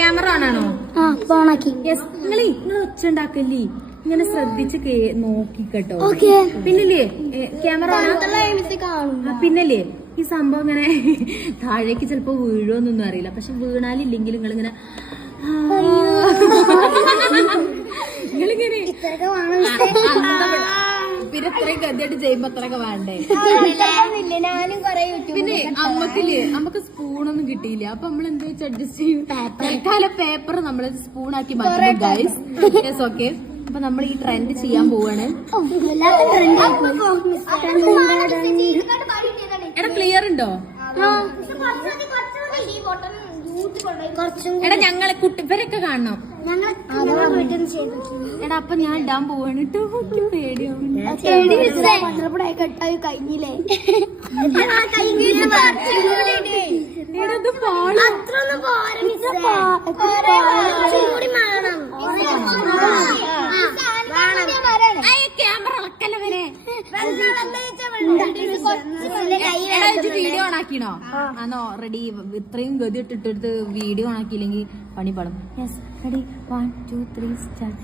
Camera ആണോ? നിങ്ങൾ ഒച്ച ഉണ്ടാക്കല്ലേ, ഇങ്ങനെ ശ്രദ്ധിച്ച് നോക്കിക്കട്ടോ. പിന്നല്ലേ ക്യാമറ പിന്നല്ലേ ഈ സംഭവം ഇങ്ങനെ താഴേക്ക് ചിലപ്പോ വീഴുമെന്നൊന്നും അറിയില്ല. പക്ഷെ വീണാലില്ലെങ്കിൽ നിങ്ങളിങ്ങനെ നിങ്ങളിങ്ങനെ പിന്നെ ഇത്രയും ഗതിയായിട്ട് ചെയ്യുമ്പോ അത്രയൊക്കെ വേണ്ടേ. പിന്നെ അമ്മക്ക് സ്പൂണൊന്നും കിട്ടിയില്ല. അപ്പൊ നമ്മൾ എന്താ വെച്ചാൽ അഡ്ജസ്റ്റ് ചെയ്യും. തൽക്കാലം പേപ്പർ നമ്മള് സ്പൂണാക്കി മാറ്റും ഗൈസ്. Yes, okay. അപ്പൊ നമ്മൾ ഈ ട്രെൻഡ് ചെയ്യാൻ പോവാണ്. എടാ ക്ലിയർ ഉണ്ടോ? എടാ ഞങ്ങളെ കുട്ടിവരൊക്കെ കാണണം. എടാ അപ്പൊ ഞാൻ ഇടാൻ പോവാണ് കേട്ടോ. കഴിഞ്ഞില്ലേ ക്യാമറ വെക്കല്ലേ വരെ വീഡിയോ ഓൺ ആക്കിണോ? ആണോ? റെഡി. ഇത്രയും ഗതി ഇട്ടിട്ട് വീഡിയോ ഓൺ ആക്കിയില്ലെങ്കിൽ പണി പാടും. Yes, ready. 1 2 3 സ്റ്റാർട്ട്.